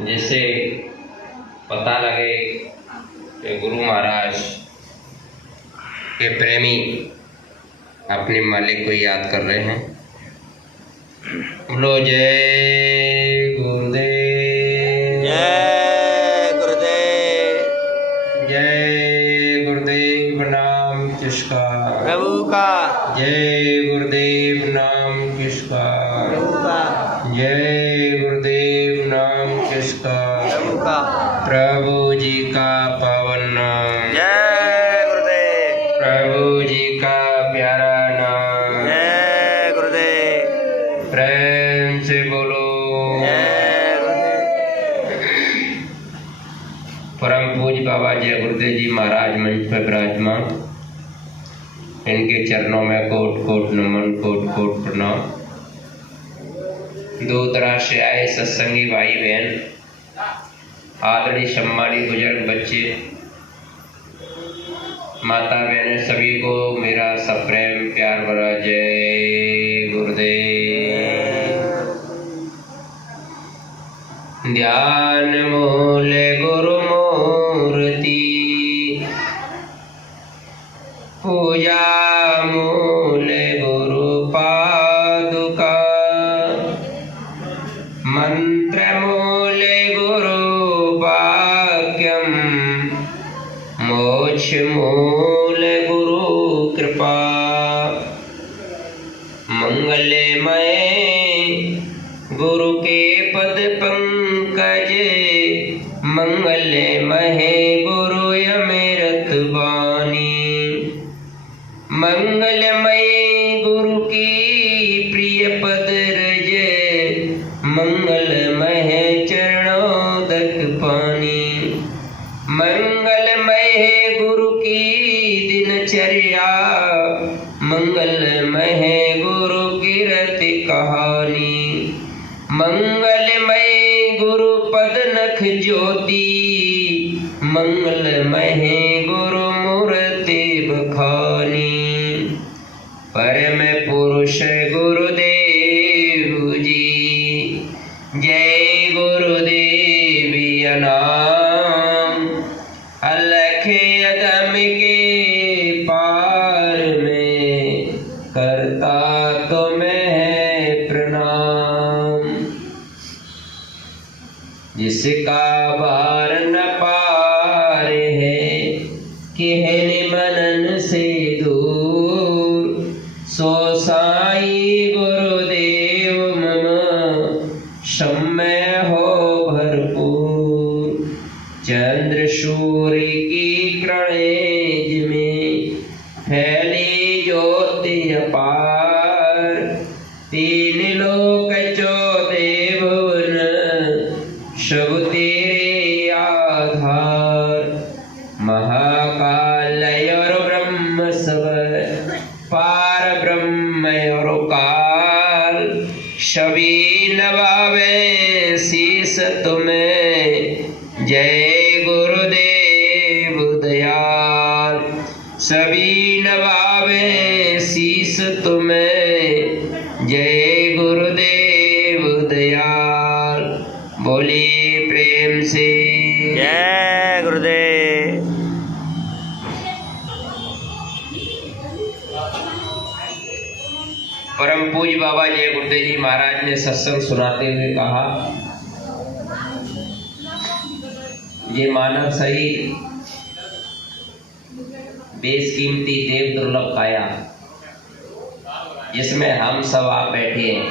जिससे पता लगे कि गुरु महाराज के प्रेमी अपने मालिक को याद कर रहे हैं। बोलो जय गुरुदेव, जय गुरुदेव, जय गुरुदेव नाम किसका प्रभु का, जय गुरुदेव नाम किसका, प्रभु का, जय गुरुदेव नाम किसका, प्रभु का, प्रभु जी का पावन नाम, जय गुरुदेव, प्रभु जी का प्यारा नाम, जय गुरुदेव, प्रेम से बोलो जय गुरुदेव। परम पूज्य बाबा जय गुरुदेव जी महाराज मंच पर विराजमान। इनके चरणों में कोट कोट नमन, कोट कोट प्रणाम। दूर दराज से आए सत्संगी भाई बहन, आदरणीय सम्मानित बुजुर्ग बच्चे, माता बहनें, सभी को मेरा सप्रेम प्यार भरा जय गुरुदेव। ध्यान मूल गुरु मूर्ति, पूजा मूल गुरु पादुका, मंत्र मूल गुरु वाक्यम, मोक्ष मूल गुरु कृपा, मंगलमय गुरु के पद पंकज, मंगलमय गुरु अमृत वाणी, मंगलमय गुरु की प्रिय पद रज, मंगलमय चरणोदक पानी, मंगलमय गुरु की दिनचर्या, मंगलमय गुरु कीर्ति कहानी, मंगलमय गुरु पद नख ज्योति, मंगलमय गुरु मूर्ति बखानी, परम पुरुष गुरुदेव जी, जय गुरुदेव नाम, अलख अदम के पार में करता तुम्हें प्रणाम, जिसका बार न पार है कहने मनन से दूर, सो साई गुरुदेव मम समय हो भरपूर, चंद्र सूर्य की किरणें में फैली ज्योति अपार, तीन लोक चौदह भुवन सब तेरे आधार, महाकाल और ब्रह्म सब पार ब्रह्म और काल, सभी नवावे शीस तुम्हें जय गुरुदेव दयाल, सभी नवावे शीस तुम्हें जय गुरुदेव दयाल। बोलिए प्रेम से जय गुरुदेव। परम पूज्य बाबा जय गुरुदेव जी महाराज ने सत्संग सुनाते हुए कहा, ये मानव शरीर बेशकीमती देव दुर्लभ काया, जिसमें हम सब आप बैठे हैं,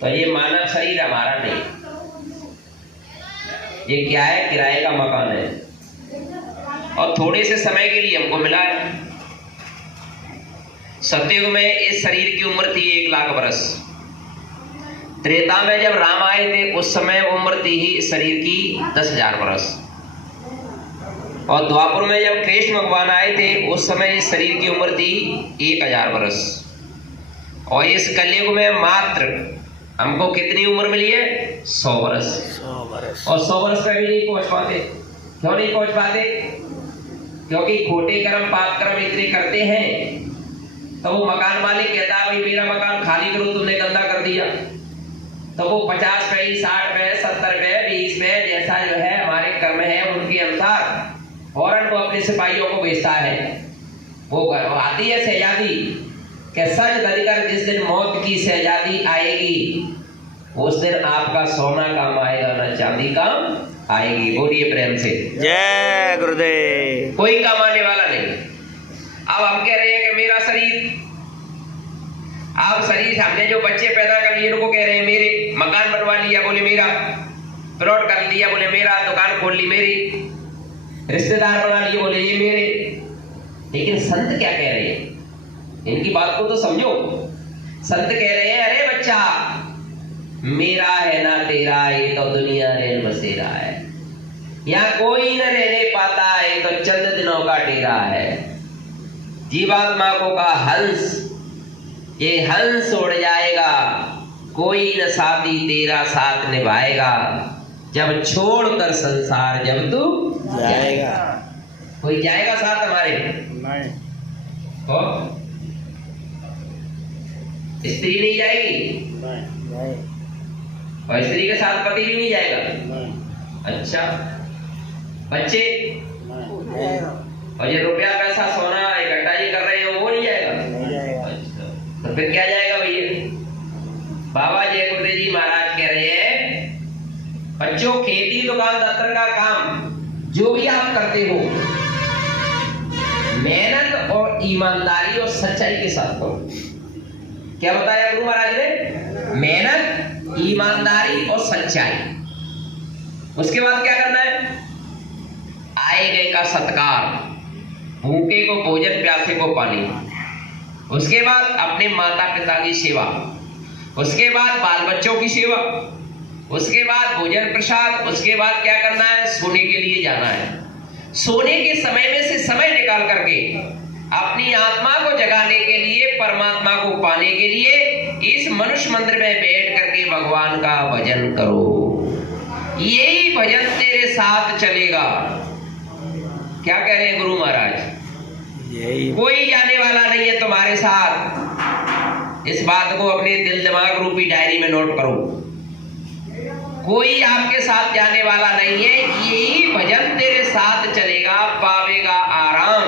तो ये मानव शरीर हमारा नहीं, ये क्या है, किराए का मकान है और थोड़े से समय के लिए हमको मिला है। सतयुग में इस शरीर की उम्र थी 1 लाख वर्ष। त्रेता में जब राम आए थे उस समय उम्र थी ही इस शरीर की 10,000 वर्ष, और द्वापर में जब कृष्ण भगवान आए थे उस समय इस शरीर की उम्र थी 1000 वर्ष, और इस कलयुग में मात्र हमको कितनी उम्र मिली है, 100 वर्ष। 100 वर्ष। और 100 वर्ष पे भी नहीं पहुंच पाते। क्यों नहीं पहुंच पाते? क्योंकि खोटे कर्म पाप कर्म इतने करते हैं, तो वो मकान मालिक कहता है भाई मेरा मकान खाली करो, तुमने गंदा कर दिया, तो वो 50 पे 60 पे 70 पे 20 पे जैसा जो है हमारे कर्म है उनके अनुसार फौरन वो अपने सिपाहियों को भेजता है। वो आती है शहजादी कि सच धरिकर जिस दिन मौत की शहजादी आएगी उस दिन आपका सोना काम आएगा ना चांदी काम आएगी। बोलिए प्रेम से जय गुरुदेव। कोई काम आने वाला नहीं। अब हम कह रहे हैं कि मेरा शरीर, आप शरीर हमने जो बच्चे पैदा कर लिए उनको कह रहे हैं मेरे, मकान बनवा लिया बोले मेरा, प्लॉट कर लिया बोले मेरा, दुकान खोल ली मेरी, रिश्तेदार बना लिए बोले ये मेरे। लेकिन संत क्या कह रहे हैं, इनकी बात को तो समझो। संत कह रहे हैं अरे बच्चा मेरा है ना तेरा, ये तो दुनिया रेल बसेरा है, यहाँ कोई न रहने पाता है, तो चंद दिनों का डेरा है। जीवात्मा को का हंस, ये हंस उड़ जाएगा, कोई न साथी तेरा साथ निभाएगा, जब छोड़कर संसार जब तू जाएगा। कोई जाएगा साथ हमारे? नहीं। तो स्त्री नहीं जाएगी नहीं। और स्त्री के साथ पति भी नहीं जाएगा? नहीं। अच्छा, बच्चे नहीं। और ये रुपया पैसा सोना इकट्ठा ही कर रहे हो वो नहीं जाएगा? नहीं जाएगा। अच्छा, तो फिर क्या जाएगा भैया? बाबा जय गुरुदेव जी महाराज कह रहे हैं बच्चों खेती दुकान दफ्तर का काम जो भी आप करते हो मेहनत और ईमानदारी और सच्चाई के साथ करो। क्या बताया गुरु महाराज ने? मेहनत, ईमानदारी और सच्चाई। उसके बाद क्या करना है? आए गए का सत्कार, भूखे को भोजन प्यासे को पानी। उसके बाद अपने माता पिता की सेवा, उसके बाद बाल बच्चों की सेवा, उसके बाद भोजन प्रसाद। उसके बाद क्या करना है? सोने के लिए जाना है। सोने के समय में से समय निकाल करके अपनी आत्मा को जगाने के लिए, परमात्मा को पाने के लिए इस मनुष्य मंदिर में बैठ करके भगवान का भजन करो। यही भजन तेरे साथ चलेगा। क्या कह रहे हैं गुरु महाराज? यही। कोई जाने वाला नहीं है तुम्हारे साथ। इस बात को अपने दिल दिमाग रूपी डायरी में नोट करो। कोई आपके साथ जाने वाला नहीं है, यही भजन तेरे साथ चलेगा, पावेगा आराम।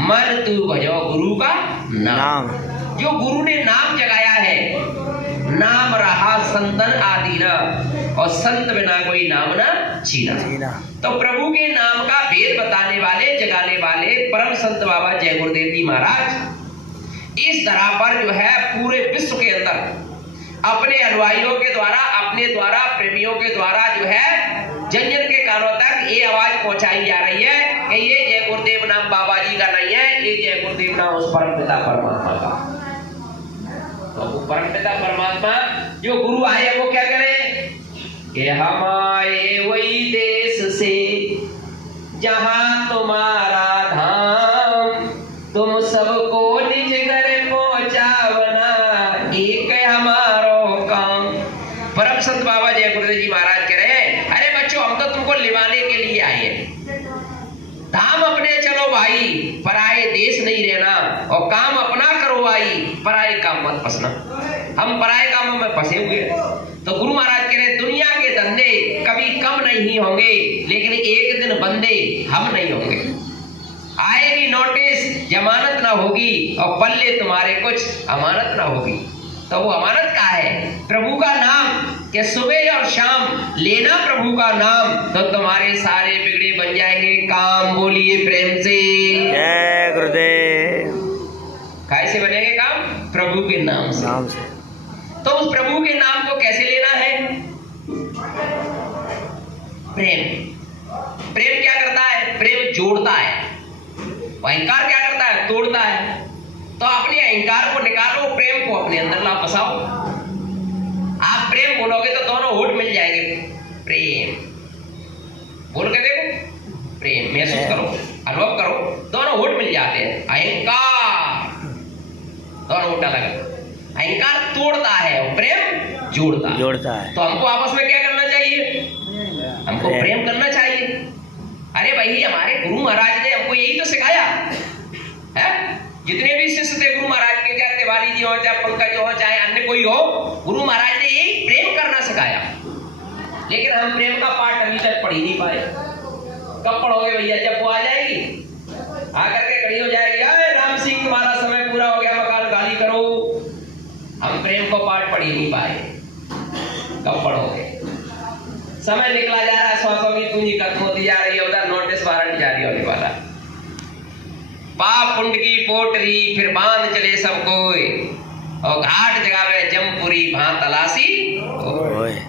मन तू भजो गुरु का नाम। जो गुरु ने नाम जगाया है, नाम रहा संतन आदि न, और संत बिना कोई नाम ना छीना। तो प्रभु के नाम का भेद बताने वाले, जगाने वाले परम संत बाबा जय गुरुदेव जी महाराज इस धरा पर जो है पूरे विश्व के अंदर अपने अनुयायियों के द्वारा, अपने द्वारा, प्रेमियों के द्वारा जो है जन जन के कानों तक ये आवाज पहुंचाई जा रही है कि ये जय गुरुदेव नाम बाबा जी का नहीं है, ये जय गुरुदेव नाम उस परम पिता परमात्मा का। तो वो परम पिता परमात्मा जो गुरु आए वो क्या करें कि हम आए वही देश से जहां तुम्हारा धाम, तुम सबको निज घर पहुंचावना एक हमारो काम। परम संत बाबा जय गुरुदेव जी महाराज कह रहे हैं अरे बच्चों हम तो तुमको लिवाने के लिए आए हैं। धाम अपने चलो भाई, पराए देश नहीं रहना, और काम अपना करो भाई, पराए काम मत फंसना। हम पराए कामों में फंसे हुए हैं। तो गुरु महाराज कह रहे दुनिया के धंधे कभी कम नहीं होंगे, लेकिन एक दिन बंदे हम नहीं होंगे। आएगी नोटिस, जमानत ना होगी, और पल्ले तुम्हारे कुछ अमानत ना होगी। तो वो अमानत का है प्रभु का नाम, कि सुबह और शाम लेना प्रभु का नाम, तो तुम्हारे सारे बिगड़े बन जाएंगे काम। बोलिए प्रेम से जय गुरुदेव। कैसे बनेंगे काम? प्रभु के नाम से। तो उस प्रभु के नाम को कैसे लेना है? प्रेम। प्रेम क्या करता है? प्रेम जोड़ता है। अहंकार क्या करता है? तोड़ता है। तो अपने अहंकार को निकालो, प्रेम को अपने अंदर ला बसाओ। आप प्रेम बोलोगे तो दोनों होठ मिल जाएंगे। प्रेम बोल के देखो, प्रेम महसूस करो, अनुभव करो, दोनों होठ मिल जाते हैं। अहंकार दोनों होठ अलग। अहंकार तोड़ता है और प्रेम जोड़ता है। तो हमको आपस में क्या करना चाहिए? हमको प्रेम करना चाहिए। अरे भाई हमारे गुरु महाराज ने हमको यही तो सिखाया है। जितने भी शिष्य थे गुरु महाराज के, चाहे तिवारी जी हो, चाहे पंकज हो, चाहे अन्य कोई हो, गुरु महाराज ने यही लेकिन हम प्रेम का पाठ अभी तक पढ़ ही नहीं पाए। कब पढ़ोगे भैया? जब वो आ जाएगी, आकर के खड़ी हो जाएगी, अरे राम सिंह तुम्हारा समय पूरा हो गया, मकान गाली करो। हम प्रेम को पाठ पढ़ ही नहीं पाए। कब पढ़ोगे? समय निकला जा रहा है, 100 की पूंजी खत्म होती जा रही है, उधर नोटिस वारंट जारी होने वाला। पाप पुंड की पोटरी फिर बांध चले सब कोई, और घाट जगावे जमपुरी भां तलाशी,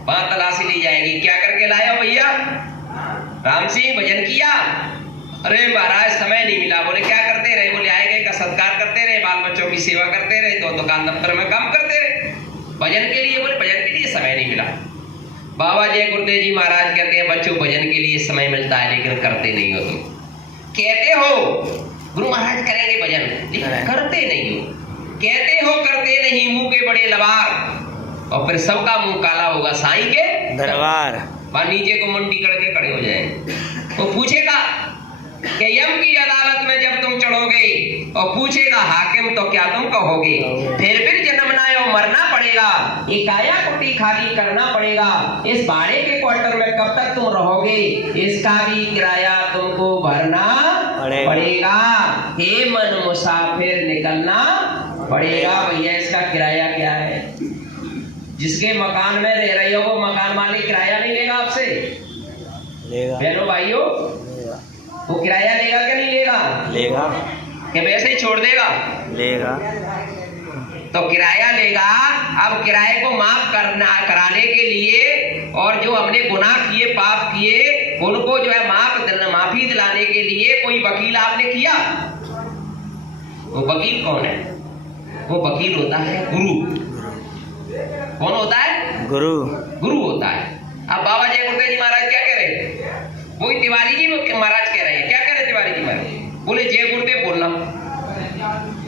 भां तलाशी ली जाएगी। क्या करके लाए हो भैया? राम सिंह भजन किया? अरे महाराज समय नहीं मिला। बोले क्या करते रहे? बोले आए गए का सत्कार करते रहे, बाल बच्चों की सेवा करते रहे, तो दुकान दफ्तर में काम करते रहे। भजन के लिए, बोले भजन के लिए समय नहीं मिला। बाबा जय गुरुदेव जी महाराज कहते हैं बच्चों भजन के लिए समय मिलता है लेकिन करते नहीं हो। तुम कहते हो गुरु महाराज करेंगे भजन, लेकिन करते नहीं हो। कहते हो करते नहीं, मुंह के बड़े लबार, और फिर सबका मुंह काला होगा साईं के दरबार। नीचे को मुंडी करके खड़े हो जाए। वो पूछेगा कि यम की अदालत में जब तुम चढ़ोगे, और पूछेगा हाकिम तो क्या तुम कहोगे? फिर जन्मना और मरना पड़ेगा, ये काया कुटी खाली करना पड़ेगा। इस भाड़े के क्वार्टर में कब तक तुम रहोगे? इसका भी किराया तुमको भरना पड़ेगा। हे मन मुसाफिर निकलना पड़ेगा। भैया इसका किराया क्या है? जिसके मकान में रह रहे हो वो मकान मालिक किराया नहीं लेगा आपसे? बहनों भाइयों, वो किराया लेगा कि नहीं लेगा? लेगा। कि वैसे ही छोड़ देगा? लेगा। तो किराया लेगा। अब किराए को माफ कराने के लिए, और जो हमने गुनाह किए, पाप किए, उनको जो है माफी दिलाने के लिए कोई वकील आपने किया? वो वकील कौन है? वो वकील होता है गुरु। कौन होता है? गुरु। गुरु होता है। अब बाबा जय गुरुदेव जी महाराज क्या कह रहे हैं? वही तिवारी जी महाराज कह रहे हैं। क्या कह रहे तिवारी जी महाराज? बोले जय गुरुदेव बोलना।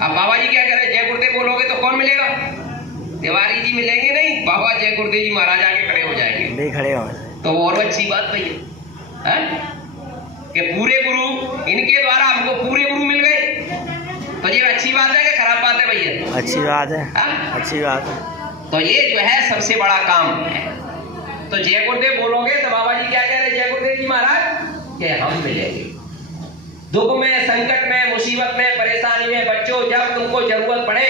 अब बाबा जी क्या कह रहे हैं? जय गुरुदेव बोलोगे तो कौन मिलेगा? तिवारी जी मिलेंगे नहीं, बाबा जय गुरुदेव जी महाराज आके खड़े हो जाएंगे। खड़े हो तो और अच्छी बात भैया है कि पूरे गुरु इनके द्वारा हमको पूरे गुरु मिल गए। तो ये अच्छी बात है कि खराब बात है भैया? अच्छी बात है। अच्छी बात है। तो ये जो है सबसे बड़ा काम है। तो जय गुरुदेव बोलोगे तो बाबा जी क्या कह रहे हैं जय गुरुदेव जी महाराज? कि हम मिलेंगे दुख में, संकट में, मुसीबत में, परेशानी में। बच्चों जब तुमको जरूरत पड़े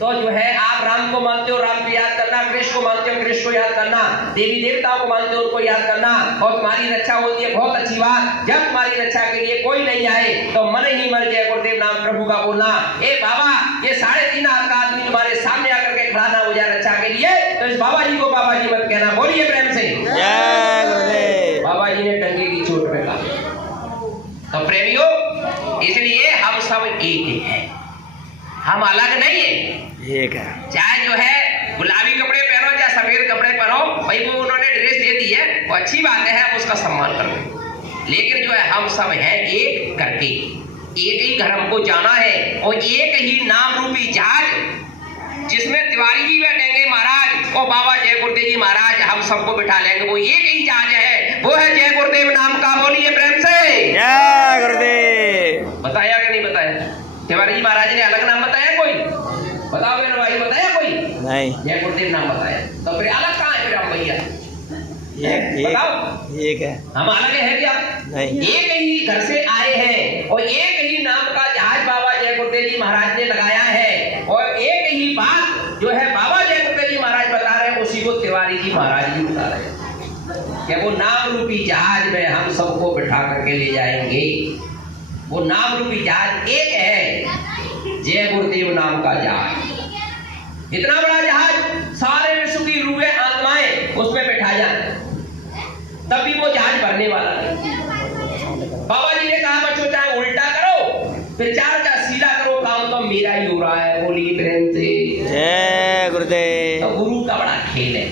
तो जो है आप राम को मानते हो, राम को याद करना, कृष्ण को मानते हो, कृष्ण को याद करना, देवी देवताओं को मानते हो, उनको याद करना, और तुम्हारी रक्षा होती है। बहुत अच्छी बात। जब तुम्हारी रक्षा के लिए कोई नहीं आए तो मन ही मन जय गुरुदेव नाम प्रभु का बोलना। ए बाबा, ये 3.5 हाथ का आदमी तुम्हारे सामने आकर के खड़ा ना हो जाए रक्षा के लिए, तो इस बाबा जी को बाबा जी मत कहना। बोलिए प्रेम से जय गुरुदेव। बाबा जी ने टंगे की चोट पे कहा। तो प्रेमियों, इसलिए हम सब एक हैं, हम अलग नहीं है, एक है। चाहे जो है गुलाबी कपड़े पहनो या सफेद कपड़े पहनो, भाई वो उन्होंने ड्रेस दे दी है, वो अच्छी बात है, हम उसका सम्मान करें। लेकिन जो है हम सब हैं एक करके, एक ही घर हमको जाना है, और एक ही नाम रूपी जहाज जिसमें तिवारी जी बैठेंगे महाराज और बाबा जय गुरुदेव जी महाराज हम सबको बिठा लेंगे। वो एक ही जहाज है, वो है जय गुरुदेव नाम का। बोलिए प्रेम से जय गुरुदेव। बताया कि नहीं बताया? तिवारी जी महाराज ने अलग नाम बताया कोई? बताओ मेरे भाई, बताया कोई? नहीं, जय गुरुदेव नाम बताया। तो फिर अलग कहाँ है फिर हम भैया? बताओ, एक है। हम अलग है क्या? नहीं, एक ही घर से आए हैं, और एक ही नाम का जहाज बाबा जय गुरुदेव जी महाराज ने लगाया है, और एक ही बात जो है बाबा जय गुरुदेव जी महाराज बता रहे हैं, उसी को तिवारी जी महाराज भी बता रहे हैं कि वो नाम रूपी जहाज में हम सबको बिठा करके ले जाएंगे। वो नाम रूपी जहाज एक है, जय गुरुदेव नाम का जहाज। इतना बड़ा जहाज, सारे विश्व की रूहें आत्माएं उसमें बैठा जाए, तब भी वो जहाज भरने वाला नहीं। बाबा जी ने कहा बच्चों चाहे उल्टा करो फिर चार सीधा करो, काम तो मेरा ही हो रहा है। बोलिए प्रेम से जय गुरुदेव। तो गुरु का बड़ा खेल है,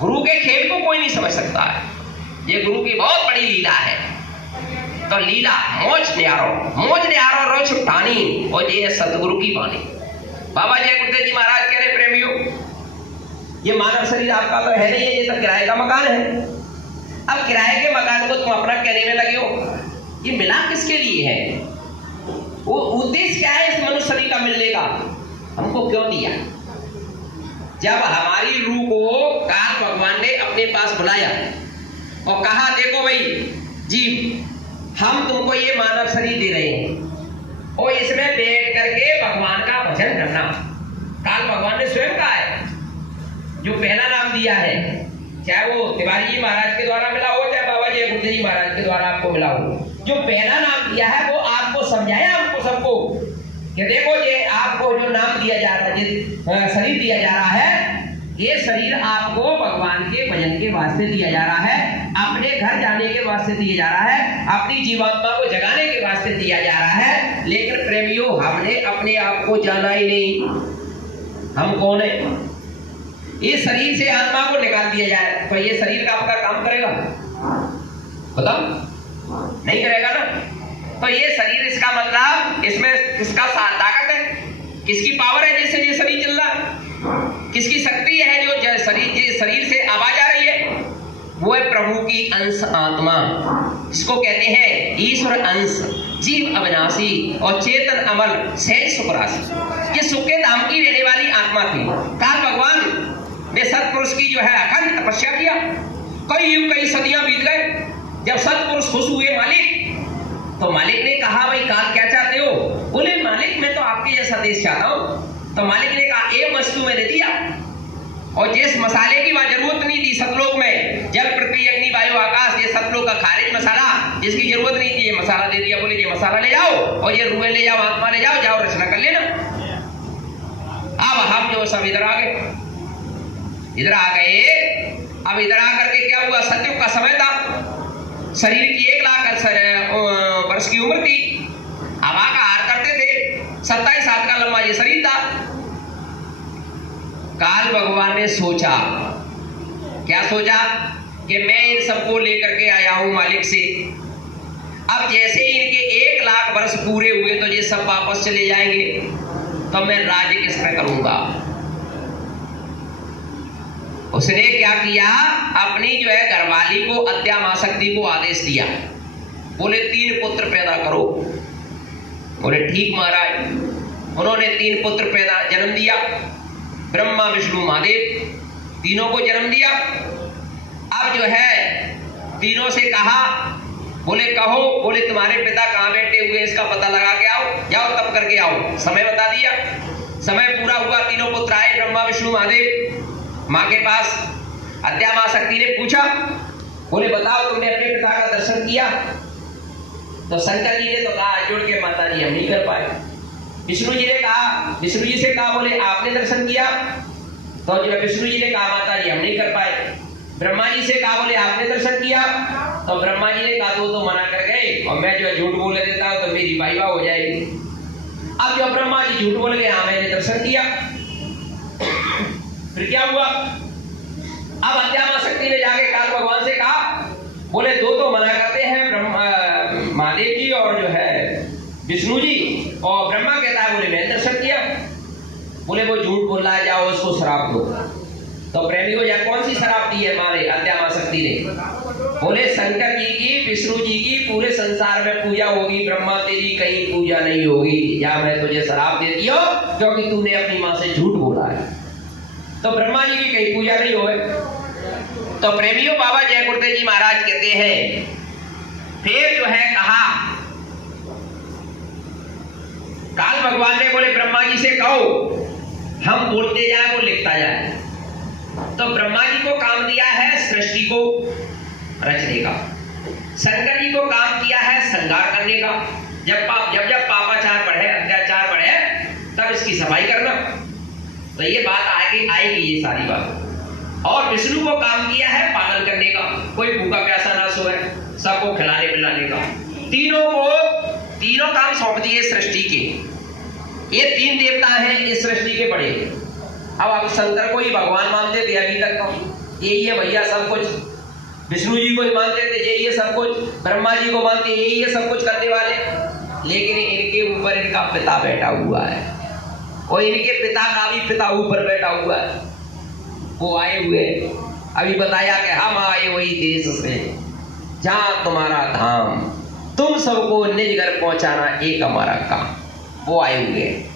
गुरु के खेल को कोई नहीं समझ सकता है। ये गुरु की बहुत बड़ी लीला है। तो लीला मोच न्यारो रोज उठानी, और ये सतगुरु की वाणी। बाबा जय गुरुदेव जी महाराज कह रहे प्रेमियों, ये मानव शरीर आपका तो है नहीं है, ये तो किराए का मकान है। अब किराए के मकान को तुम अपना कहने में लगे हो, ये मिला किसके लिए है? वो उद्देश्य क्या है इस मनुष्य शरीर का मिलने का? हमको क्यों दिया? जब हमारी रूह को काल भगवान ने अपने पास बुलाया और कहा देखो भाई जीव, हम तुमको ये मानव शरीर दे रहे हैं और इसमें बैठ करके भगवान का भजन करना। काल भगवान ने स्वयं कहा है, जो पहला नाम दिया है, चाहे वो तिवारी जी महाराज के द्वारा मिला हो, चाहे बाबा जय गुरुदेव जी महाराज के द्वारा आपको मिला हो, जो पहला नाम दिया है वो आपको समझाया हमको सबको कि देखो ये आपको जो नाम दिया जा रहा है, शरीर दिया जा रहा है, ये शरीर आपको भगवान के भजन के वास्ते दिया जा रहा है, अपने घर जाने के वास्ते दिया जा रहा है, अपनी जीवात्मा को जगाने के वास्ते दिया जा रहा है। लेकिन प्रेमियों, हमने अपने आप को जाना ही नहीं, हम कौन है? ये शरीर से आत्मा को निकाल दिया जाए तो ये शरीर का आपका काम करेगा? बताओ, नहीं करेगा ना। तो ये शरीर, इसका मतलब इसमें किसका ताकत है, किसकी पावर है जिससे ये शरीर चल रहा है, किसकी शक्ति है जो शरीर से आवाज आ रही है? वो है प्रभु की अंश आत्मा, इसको कहते हैं ईश्वर अंश, जीव अविनाशी और चेतन अमल सहज सुख राशि। ये सुख के धाम की रहने वाली आत्मा थी। काल भगवान ने सत्पुरुष की जो है अखंड तपस्या किया, कई युग कई सदियां बीत गए। जब सत्पुरुष खुश हुए मालिक, तो मालिक ने कहा भाई काल क्या चाहते हो? बोले मालिक मैं तो आपके जैसा देश चाहता हूं। तो मालिक ने कहा एक वस्तु मैंने दिया, और जिस मसाले की वहां जरूरत नहीं थी सतलोक में, जल पृथ्वी अग्नि वायु आकाश, ये सतलोक का खारिज मसाला जिसकी जरूरत नहीं थी, ये मसाला दे दिया। बोले ये मसाला ले जाओ और ये रूए ले जाओ, आत्मा ले जाओ, जाओ रचना कर लेना। अब हम जो सब इधर आ गए, अब इधर आकर के क्या हुआ? सतयुग का समय था, शरीर की 1 लाख वर्ष की उम्र थी, हवा का आहार करते थे, 27 साल का लंबा ये शरीर था। काल भगवान ने सोचा, क्या सोचा? कि मैं इन सबको लेकर के आया हूं मालिक से, अब जैसे ही इनके 1 लाख वर्ष पूरे हुए तो ये सब वापस चले जाएंगे, तो मैं राज्य किस पे करूंगा? उसने क्या किया? अपनी जो है घरवाली को, अद्यामाशक्ति को आदेश दिया, बोले 3 पुत्र पैदा करो। बोले ठीक महाराज। उन्होंने 3 पुत्र पैदा जन्म दिया, ब्रह्मा विष्णु महादेव, तीनों को जन्म दिया। अब जो है तीनों से कहा, बोले कहो, बोले तुम्हारे पिता कहाँ बैठे हुए इसका पता लगा के आओ, जाओ तब करके आओ। समय बता दिया, समय पूरा हुआ, तीनों पुत्र आए ब्रह्मा विष्णु महादेव माँ के पास। अद्यामाशक्ति ने पूछा, बोले बताओ तुमने अपने पिता का दर्शन किया? तो शंकर जी ने तो कहा जोड़ के माता जी हम नहीं कर पाए। विष्णु जी से कहा बोले आपने दर्शन किया? तो विष्णु जी ने कहा माता जी हम नहीं कर पाए। ब्रह्मा जी से कहा बोले आपने दर्शन किया? तो ब्रह्मा जी ने कहा तो मना कर गए, और मैं जो झूठ बोल देता हूं तो मेरी वाइवा हो जाएगी। अब जब ब्रह्मा जी झूठ बोल गए, हाँ मैंने दर्शन किया, फिर क्या हुआ? अब अद्यामाशक्ति ने जाके काल भगवान से कहा, बोले दो तो मना करते हैं, महादेव जी और जो है विष्णु जी, और ब्रह्मा कहता है बोले मैंने दर्शन किया। बोले वो झूठ बोल रहा है, जाओ उसको शराब दो। तो प्रेमी हो जाए, कौन सी शराब दी है हमारे अद्यामाशक्ति ने? बोले शंकर जी की, विष्णु जी की पूरे संसार में पूजा होगी, ब्रह्मा तेरी कहीं पूजा नहीं होगी, या मैं तुझे शराब देती हूं क्योंकि तूने अपनी मां से झूठ बोला है। तो ब्रह्मा जी की कहीं पूजा नहीं होगी। तो प्रेमियों, बाबा जय गुरुदेव जी महाराज कहते हैं, फिर जो है कहा, काल भगवान ने बोले ब्रह्मा जी से कहो हम बोलते जाए वो लिखता जाए। तो ब्रह्मा जी को काम दिया है सृष्टि को रचने का, शंकर जी को काम किया है संहार करने का। जब पापाचार बढ़े, अत्याचार बढ़े, तब इसकी सफाई करना। तो ये बात आएगी ये सारी बात। और विष्णु को काम किया है पालन करने का, कोई भूखा प्यासा ना सोए, सबको खिलाने पिलाने का। तीनों काम सौंप दिए सृष्टि के। ये 3 देवता हैं इस सृष्टि के बड़े। अब आप शंकर को ही भगवान मानते थे अभी तक, तो यही है भैया सब कुछ। विष्णु जी को ही मानते थे, यही है सब कुछ। ब्रह्मा जी को मानते, यही है सब कुछ करने वाले। लेकिन इनके ऊपर इनका पिता बैठा हुआ है, और इनके पिता का भी पिता ऊपर बैठा हुआ है। वो आए हुए, अभी बताया कि हम आए वही देश से जहां तुम्हारा धाम, तुम सबको निज घर पहुंचाना एक हमारा काम। वो आए हुए हैं।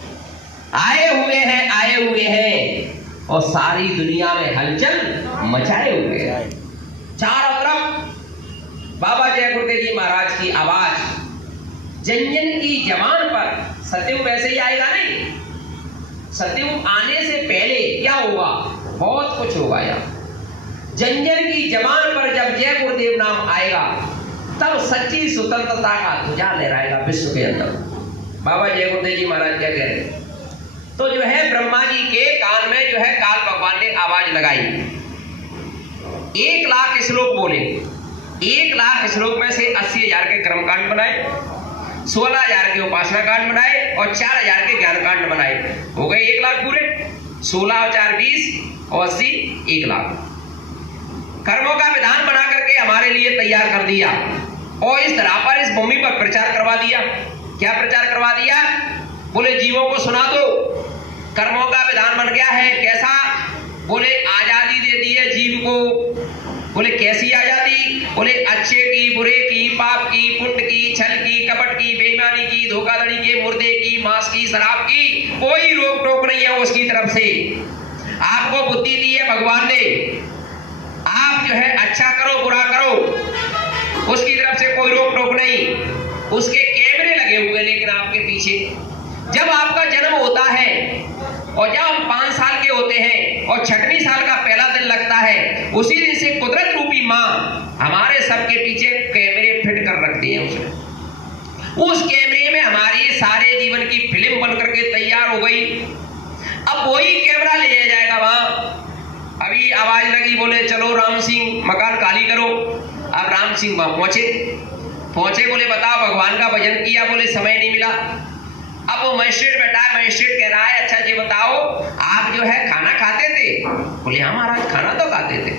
और सारी दुनिया में हलचल मचाए हुए है। चारों तरफ बाबा जय गुरुदेव जी महाराज की आवाज जन जन की जबान पर। सतयुग वैसे ही आएगा नहीं, सतयुग आने से पहले क्या होगा, बहुत कुछ होगा यार। जन जन की जबान पर जब जय गुरुदेव नाम आएगा तब सच्ची स्वतंत्रता का ध्वजा लहराएगा विश्व के अंदर। बाबा जय गुरुदेव जी महाराज क्या कह रहे हैं, तो जो है ब्रह्मा जी के कान में जो है काल भगवान ने आवाज लगाई, 1 लाख श्लोक बोले। 1 लाख श्लोक में से 80,000 के कर्मकांड बनाए, 16,000 के उपासना कांड बनाए और 4,000 के ज्ञान कांड बनाए। हो गए 1 लाख पूरे। 16 और 4 20 और 80 1 लाख। कर्मों का विधान बना करके हमारे लिए तैयार कर दिया और इस धरा पर, इस भूमि पर प्रचार करवा दिया। क्या प्रचार करवा दिया, बोले जीवों को सुना दो, कर्मों का विधान बन गया है। कैसा, बोले आजादी दे दी है जीव को। बोले कैसी आजादी, बोले अच्छे की, बुरे की, पाप की, पुण्य की, छल की, कपट की, बेईमानी की, धोखाधड़ी के, मुर्दे की, मांस की, शराब की, कोई रोक टोक नहीं है उसकी तरफ से। आपको बुद्धि दी है भगवान ने, आप जो है अच्छा करो बुरा करो, उसकी तरफ से कोई रोक टोक नहीं। उसके कैमरे लगे हुए लेकिन आपके पीछे। जब आपका जन्म होता है और जब हम 5 साल के होते हैं और 6वें साल का पहला दिन लगता है, उसी दिन से कुदरत रूपी माँ हमारे सबके पीछे कैमरे फिट कर रखती है। उस कैमरे में हमारी सारे जीवन की फिल्म बन करके तैयार हो गई। अब वही कैमरा ले जाएगा वहां। अभी आवाज लगी, बोले चलो राम सिंह मकान खाली करो। अब राम सिंह वहां पहुंचे, बोले बताओ भगवान का भजन किया, बोले समय नहीं मिला। अब वो मजिस्ट्रेट बैठा है, मजिस्ट्रेट कह रहा है अच्छा जी बताओ आप जो है खाना खाते थे? बोले हाँ महाराज खाना तो खाते थे।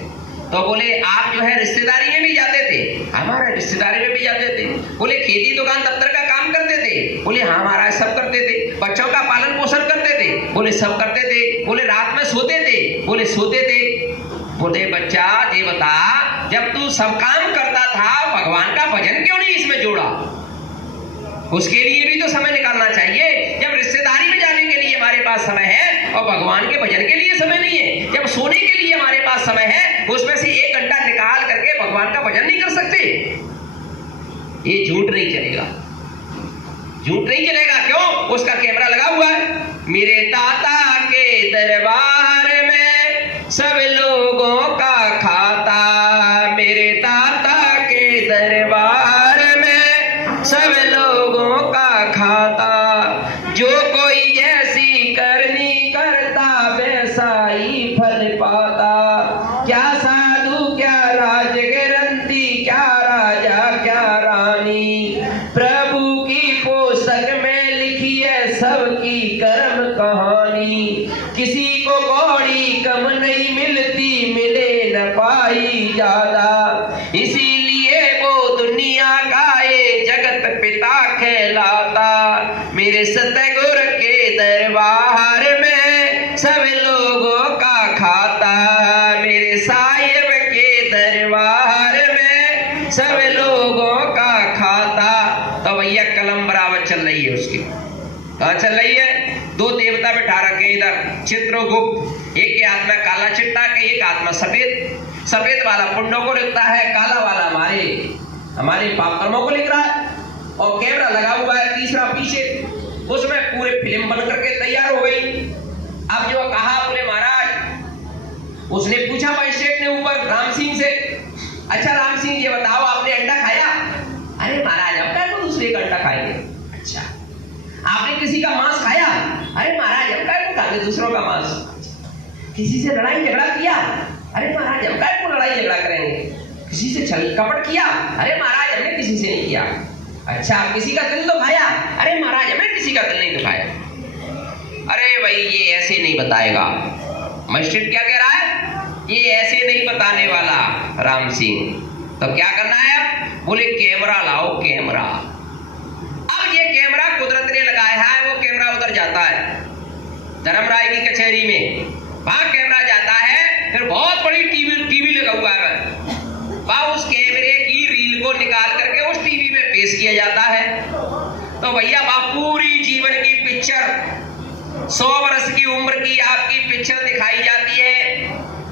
तो बोले आप जो है रिश्तेदारी में भी जाते थे? हमारे रिश्तेदारी में भी जाते थे। बोले खेती दुकान दफ्तर का काम करते थे? बोले हाँ महाराज सब करते थे। बच्चों का पालन पोषण करते थे? बोले सब करते थे। बोले रात में सोते थे? बोले सोते थे। बोले बच्चा ये बता जब तू सब काम करता था भगवान का भजन क्यों नहीं इसमें जोड़ा? उसके लिए भी तो समय निकालना चाहिए। जब रिश्तेदारी में जाने के लिए हमारे पास समय है और भगवान के भजन के लिए समय नहीं है, जब सोने के लिए हमारे पास समय है, उसमें से 1 घंटा निकाल करके भगवान का भजन नहीं कर सकते? ये झूठ नहीं चलेगा, झूठ नहीं चलेगा। क्यों? उसका कैमरा लगा हुआ है। मेरे दाता के दरबार में सब लोगों का खाता, मेरे दाता के दरबार में सब लोगों का खाता, जो कोई जैसी करनी करता वैसा ही फल पाता। क्या साधु क्या राजग्रंथी, क्या राजा क्या रानी, प्रभु की पुस्तक में लिखी है सबकी कर्म कहानी। किसी को कौड़ी कम नहीं मिलती, मिले न पाई ज्यादा, इसीलिए वो दुनिया का ये जगत पिता कहलाता। मेरे सतगुर के दरबार में सब लोगों का खाता, मेरे साहिब के दरबार में सब लोगों का खाता। तो भैया कलम बराबर चल रही है उसकी। कहाँ चल रही है? 2 देवता बैठा रखे इधर, चित्रगुप्त, एक के हाथ में काला चिट्टा के, एक हाथ में सफेद। सफेद वाला पुण्यों को लिखता है, काला वाला हमारे पाप कर्मों को लिख रहा है। और कैमरा लगा हुआ है तीसरा पीछे, उसमें पूरे फिल्म बन करके तैयार हो गई। अब जो कहा, बोले महाराज, उसने पूछा मजिस्ट्रेट ने ऊपर राम सिंह से, अच्छा राम सिंह ये बताओ आपने अंडा खाया? अरे महाराज अब क्या को दूसरे का अंडा खाएंगे? अच्छा आपने किसी का मांस खाया? अरे महाराज अब क्या को खाते दूसरों का मांस? किसी से लड़ाई झगड़ा किया? अरे महाराज अब क्या को लड़ाई झगड़ा करेंगे? किसी से छल कपट किया? अरे महाराज हमने किसी से नहीं किया। अच्छा किसी का दिल तो खाया? अरे महाराज हमने किसी का दिल नहीं दुखाया। अरे भाई ये ऐसे नहीं बताएगा। मजिस्ट्रेट क्या कह रहा है? ये ऐसे नहीं बताने वाला राम सिंह। तो क्या करना है अब? बोले कैमरा लाओ कैमरा। अब ये कैमरा कुदरत ने लगाया है, वो कैमरा उधर जाता है धर्मराय की कचहरी में, वहां कैमरा जाता है। फिर बहुत बड़ी टीवी लगा हुआ है, वहां उस कैमरे की रील को निकाल करके उस टीवी में पेश किया जाता है। तो भैया वहां पूरी जीवन की पिक्चर 100 वर्ष की उम्र की आपकी पिक्चर दिखाई जाती है।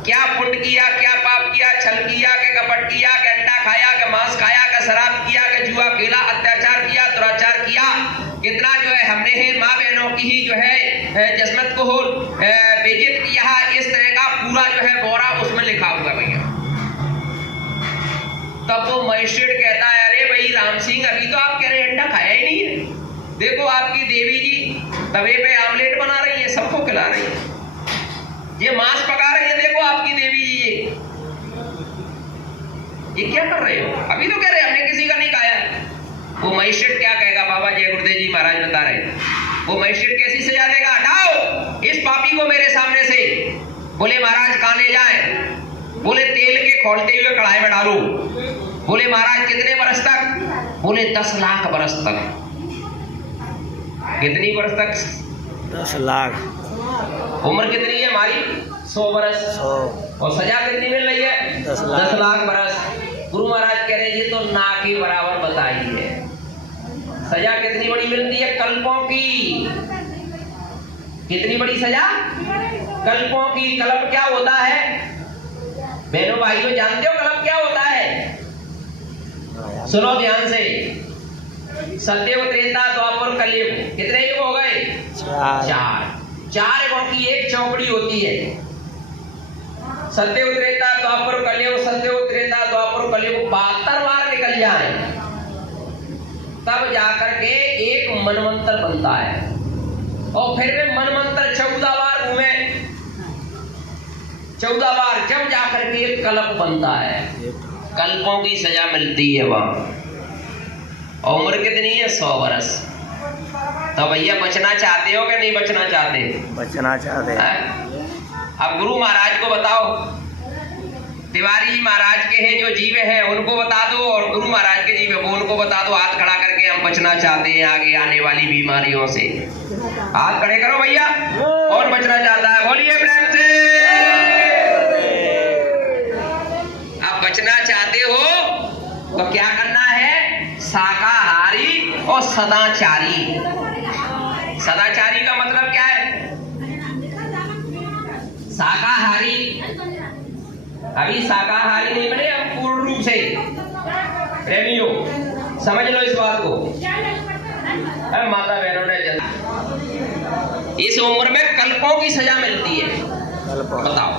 क्या पुण्य किया, क्या पाप किया, छल किया, के कपट किया, के अंडा खाया, के मांस खाया, के शराब किया, के जुआ खेला, अत्याचार किया, दुराचार किया, कितना जो है हमने है माँ बहनों की ही जो है जस्मत को बेइज्जत किया। इस तरह का पूरा जो है बोरा उसमें लिखा हुआ भैया। तब वो मजिस्ट्रेट कहता है, अरे भाई राम सिंह, अभी तो आप कह रहे अंडा खाया ही नहीं है, देखो आपकी देवी जी तवे पे आमलेट बना रही है, सबको खिला रही है, ये मांस पका रही है, देखो आपकी देवी जी ये क्या कर रहे हो, अभी तो कह रहे हमने किसी का नहीं खाया। वो मजिस्ट्रेट क्या कहेगा, बाबा जय गुरुदेव जी महाराज बता रहे, वो मजिस्ट्रेट कैसी सजा देगा, हटाओ इस पापी को मेरे सामने से। बोले महाराज कहां ले जाए, बोले तेल के खौलते हुए कढ़ाई में डालो। बोले महाराज कितने बरस तक, बोले 10 लाख बरस तक। कितनी बरस तक, 10 लाख। उम्र कितनी है हमारी, 100 बरस, 100। और सजा कितनी मिल रही है, 10 लाख बरस। गुरु महाराज कह रहे ये तो ना के बराबर बताई है। सजा कितनी बड़ी मिलती है, कल्पों की। कितनी बड़ी सजा, कल्पों की। कल्प क्या होता है बहनों भाइयों, जानते हो कल्प क्या होता है? सुनो ध्यान से, सत्ययुग, त्रेता, द्वापर, कलयुग, कितने युग हो गए, 4 युगों की एक चौकड़ी होती है। सत्ययुग, त्रेता, द्वापर, कलयुग, सत्ययुग, त्रेता, द्वापर, कलयुग 72 बार निकल जाए तब जाकर के एक मनवंतर बनता है। और फिर वे मनवंतर 14 बार घूमे, 14 बार, जब जाकर के एक कल्प बनता है। कल्पों की सजा मिलती है वहां। उम्र कितनी है, 100 वर्ष। तो भैया बचना चाहते हो कि नहीं बचना चाहते? बचना चाहते हैं। अब गुरु महाराज को बताओ, तिवारी जी महाराज के हैं जो जीव हैं उनको बता दो, और गुरु महाराज के जीव है वो उनको बता दो। हाथ खड़ा करके हम बचना चाहते हैं आगे आने वाली बीमारियों से। हाथ खड़े करो भैया। और बचना चाहता है, बोलिए प्रेम से। आप बचना चाहते हो तो क्या करना है, शाकाहारी और सदाचारी। सदाचारी का मतलब क्या है, शाकाहारी। अभी शाकाहारी नहीं बने हम पूर्ण रूप से। प्रेमियों समझ लो इस बात को। माता बहनों ने इस उम्र में कल्पों की सजा मिलती है। बताओ,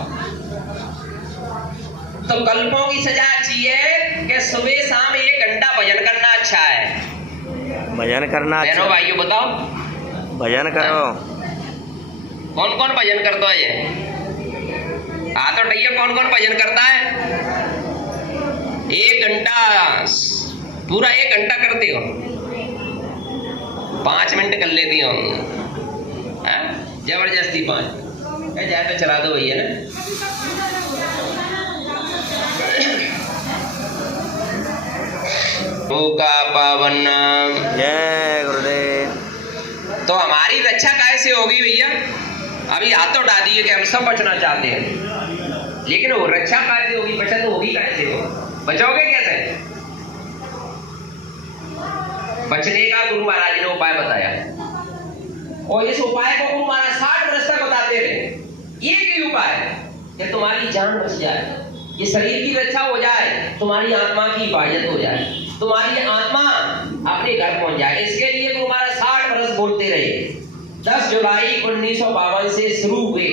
तो कल्पों की सजा अच्छी है कि सुबह शाम 1 घंटा भजन करना अच्छा है। भजन करना, बहनों भाइयों बताओ, भजन करो। कौन कौन भजन करता है? हाथ उठाइए, कौन कौन भजन करता है? 1 घंटा, पूरा 1 घंटा करते हो? 5 मिनट कर लेती हो जबरदस्ती 5 जाए तो चला दो भैया ना। का पावन नाम, जय गुरुदेव। तो हमारी रक्षा कैसे होगी भैया? अभी हाथ तो उठा दिए कि हम सब बचना चाहते हैं, लेकिन वो रक्षा कैसे होगी, बचत होगी कैसे हो? बचोगे कैसे? बचने का गुरु महाराज ने उपाय बताया, और इस उपाय को गुरु महाराज 60 वर्ष तक बताते रहे। एक ही उपाय कि तुम्हारी जान बच जाए, ये शरीर की रक्षा हो जाए, तुम्हारी आत्मा की हिफाजत हो जाए, तुम्हारी आत्मा अपने घर पहुंच जाए। इसके लिए गुरु महाराज 60 वर्ष बोलते रहे। 10 जुलाई 1952 से शुरू हुए,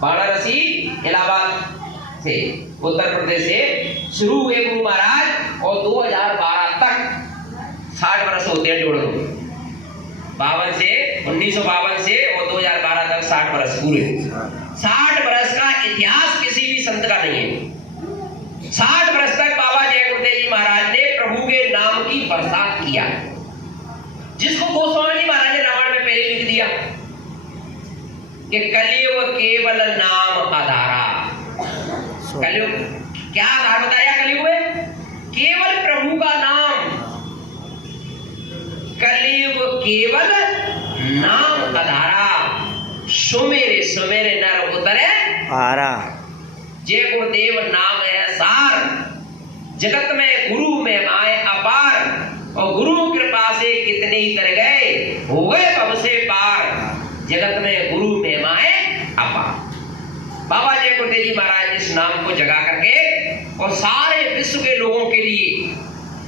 वाराणसी इलाहाबाद से, उत्तर प्रदेश से शुरू हुए गुरु महाराज, और 2012 तक 60 वर्ष होते हैं, जोड़ दो 52 से 1952 से और 2012 तक 60 वर्ष पूरे। 60 वर्ष का इतिहास किसी भी संत का नहीं है। 60 वर्ष तक बाबा जय गुरुदेव जी महाराज ने प्रभु के नाम की बरसात किया, जिसको गोस्वामी महाराज ने रावण में पहले लिख दिया कि कलयुग केवल नाम आधारा। कलयुग क्या आधार बताया? कलयुग में केवल प्रभु का नाम। कलयुग केवल नाम आधारा, सुमेरे सुमेरे नर उतरे आरा। जय गुरुदेव नाम है सार, जगत में गुरु में आए अपार, और गुरु कृपा से कितने ही तर गए, हो गए भव से पार। जगत में गुरु महिमाए अपा। बाबा जय गुरुदेव जी महाराज इस नाम को जगा करके और सारे विश्व के लोगों के लिए,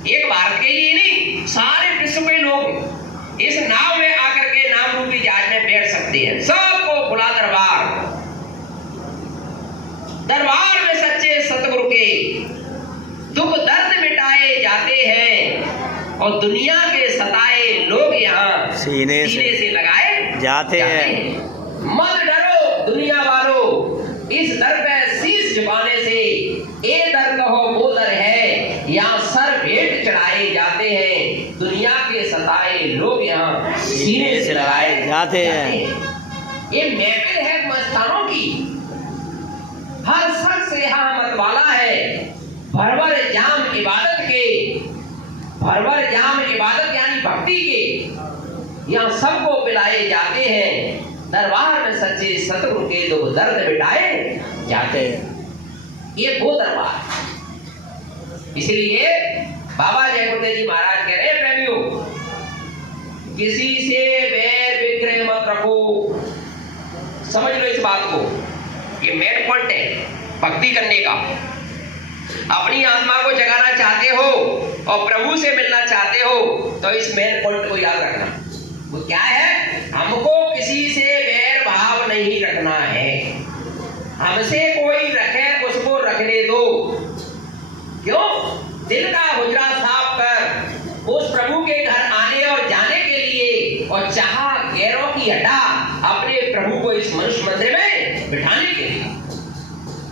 एक भारत के लिए नहीं, सारे विश्व के लोग इस नाव में आकर के नाम रूपी जहाज में बैठ सकते हैं। सबको बुला दरबार में सच्चे सतगुरु के दुख दर्द मिटाए जाते हैं और दुनिया के सताए लोग यहाँ सीने से लगाए जाते हैं। मत डरो दुनिया वालों, इस दर पे शीश झुकाने से ए दर कहो वो दर है, यहाँ सर भेंट चढ़ाए जाते हैं। दुनिया के सताए लोग यहाँ सीने से लगाए जाते हैं। ये महफिल है मस्तानों की, हर शख्स यहाँ मत वाला है। भरभर जाम इबादत के, भरभर जाम इबादत यानी भक्ति के, यहाँ सबको पिलाए जाते हैं। दरबार में सच्चे सतगुरु के दुख दर्द मिटाए जाते हैं। ये वो दरबार। इसलिए बाबा जय गुरुदेव जी महाराज कह रहे प्रेमियों, किसी से बैर विक्रय मत रखो। समझ लो इस बात को, ये मेन पॉइंट है भक्ति करने का। अपनी आत्मा को जगाना चाहते हो और प्रभु से मिलना चाहते हो तो इस मेन पॉइंट को याद रखना। वो क्या है? हमको किसी से बैर भाव नहीं रखना है। हमसे कोई रखे उसको रखने दो। क्यों? दिल का हुजरा साफ कर उस प्रभु के घर आने और जाने के लिए, और चाहा गैरों की हटा अपने प्रभु को इस मनुष्य मंदिर में बिठाने के लिए।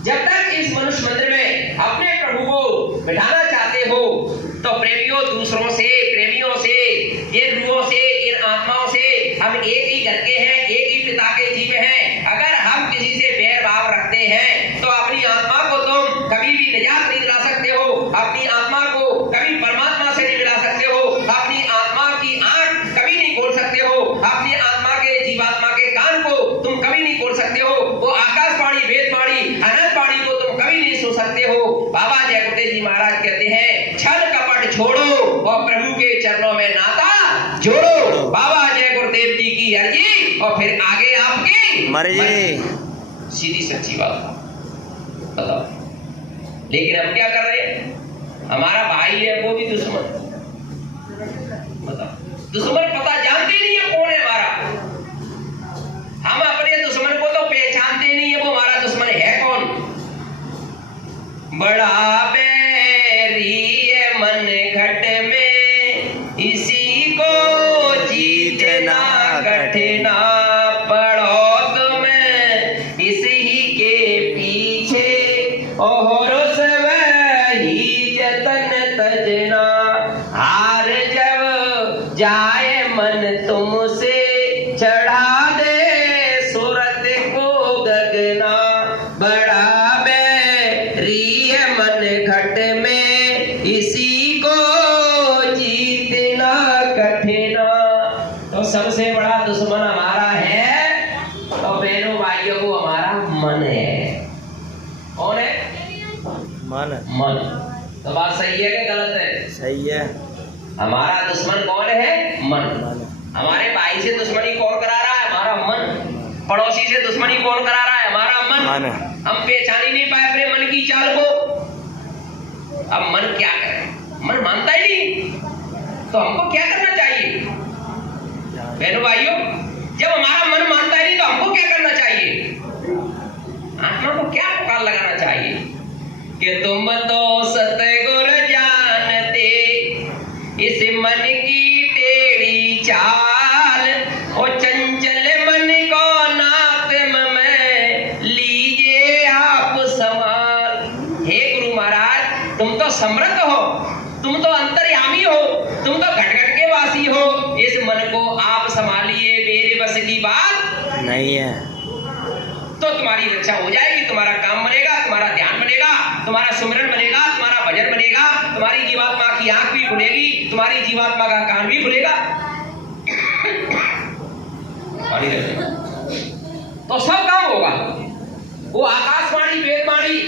जब तक इस मनुष्य मंदिर में अपने प्रभु को बिठाना चाहते हो तो प्रेमियों, दूसरों से, प्रेमियों से, ये रूहों से, इन आत्माओं से हम एक ही घर के हैं, एक ही पिता के जीव हैं। अगर हम किसी से बैर भाव रखते हैं तो अपनी आत्मा को तुम कभी भी निजात नहीं दिला सकते हो, अपनी आत्मा को कभी परमात्मा से नहीं मिला सकते हो, अपनी आत्मा की आंख कभी नहीं खोल सकते हो, अपनी आत्मा के जीवात्मा के कान को तुम कभी नहीं खोल सकते हो, वो आकाशवाणी, वेदवाणी, अनंतवाणी को तुम कभी नहीं सुन सकते हो। बाबा जय गुरुदेव जी महाराज कहते हैं छल कपट छोड़ो और प्रभु के चरणों में नाता जोड़ो। बाबा जय गुरुदेव जी की अर्जी और फिर आगे आपकी मर्जी। सीधी सच्ची बात बताओ। लेकिन हम क्या कर रहे हैं? हमारा भाई है वो भी दुश्मन। बताओ, दुश्मन पता जानते नहीं है कौन है हमारा। हम अपने दुश्मन को तो पहचानते नहीं है वो हमारा दुश्मन है कौन। बड़ा बैरी है मन घट में, इसी को जीतना कठिना। पढ़ो तुम्हें इसी के पीछे और वही जतन तजना। हार जब जाए मन तुमसे, चढ़ा दे सूरत को गगना। बड़ा बैरी है मन घट में, इसी को जीतना कठिना। तो सबसे बड़ा दुश्मन हमारा है और बहनों भाइयों को हमारा मन है। कौन है? मन। तो बात सही है कि गलत है? सही है। हमारा दुश्मन कौन है? मन। हमारे भाई से दुश्मनी कौन करा रहा है? हमारा मन। पड़ोसी से दुश्मनी कौन करा रहा है? हमारा मन। हम पहचान ही नहीं पाए अपने मन की चाल को। अब मन क्या करे? मन मानता ही नहीं, तो हमको क्या करना चाहिए? बहनों भाइयों, जब हमारा मन मानता ही नहीं तो हमको क्या करना चाहिए? आत्मा को क्या पुकार लगाना चाहिए कि तुम तो सतगुर जानते इस मन की टेढ़ी चाल। और चंचल मन को नात्म में लीजिए आप संभाल। हे गुरु महाराज, तुम तो समर्थ हो, तुम तो अंतर्यामी हो, तुम तो घट घट के वासी हो। इस मन को आप संभालिए, मेरे बस की बात नहीं है। तो तुम्हारी रक्षा हो जाएगी, तुम्हारा काम बनेगा, तुम्हारा ध्यान बनेगा, तुम्हारा सुमिरन बनेगा, तुम्हारा भजन बनेगा, तुम्हारी जीवात्मा की आंख भी खुलेगी, तुम्हारी जीवात्मा का कान भी खुलेगा। तो सब काम होगा। वो आकाशवाणी, वेदवाणी,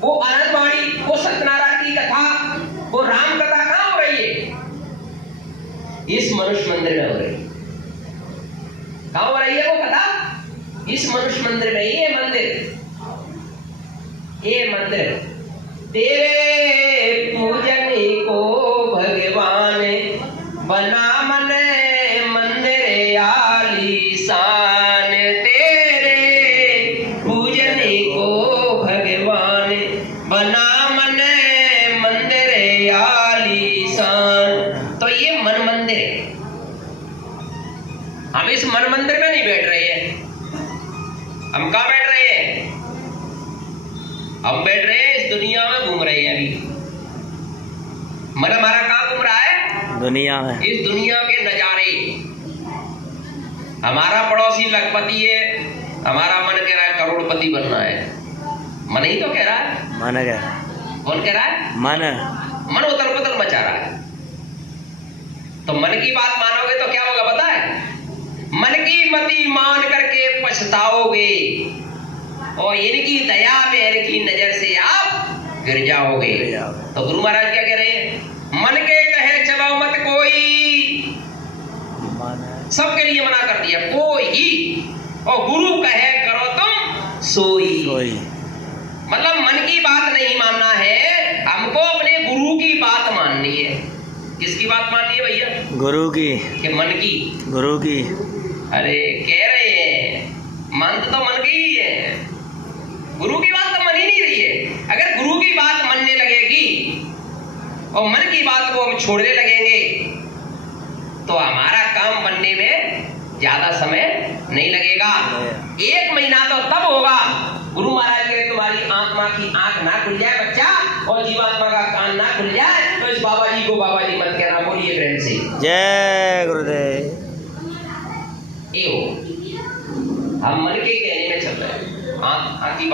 वो अनंतवाणी, वो सत्यनारायण की कथा, वो राम कथा कहां हो रही है? इस मनुष्य मंदिर में हो रही है। कहां हो रही है? इस मनुष्य मंदिर में ये मंदिर तेरे पूजन को भगवान बना मन मंदिर आलीशान। तेरे पूजन को भगवान बना मन मंदिर आलीशान। तो ये मन मंदिर है। हम इस मन मंदिर में नहीं बैठ रहे हैं। हम कहाँ बैठ रहे हैं? हम बैठ रहे हैं इस दुनिया में, घूम रहे हैं अभी। मन हमारा कहाँ घूम रहा है? दुनिया में। इस दुनिया के नजारे। हमारा पड़ोसी लखपति है, हमारा मन कह रहा है करोड़पति बनना है। मन ही तो कह रहा है। मन क्या? कौन कह रहा है? मन उथल पुथल मचा रहा है। तो मन की बात मानोगे तो क्या होगा पता है? मन की मति मान करके पछताओगे और इनकी दया में इनकी नजर से आप गिर जाओगे। तो गुरु महाराज क्या कह रहे हैं? मन के कहे चलो मत कोई, सबके लिए मना कर दिया कोई ही, और गुरु कहे करो तुम सोई। मतलब मन की बात नहीं मानना है, हमको अपने गुरु की बात माननी है। किसकी बात माननी है भैया? गुरु की। कि मन की? गुरु की। अरे कह रहे हैं मन तो मन की ही है, गुरु की बात तो मन ही नहीं रही है। अगर गुरु की बात मानने लगेगी और मन की बात को हम छोड़ने लगेंगे तो हमारा काम बनने में ज्यादा समय नहीं लगेगा। 1 महीना तो तब होगा गुरु महाराज कहे तुम्हारी आत्मा की आंख ना खुल जाए बच्चा, और जीवात्मा का कान ना खुल जाए, तो इस बाबा जी को बाबा जी मत कहना। बोलिए प्रेम से जय गुरुदेव। हम मन के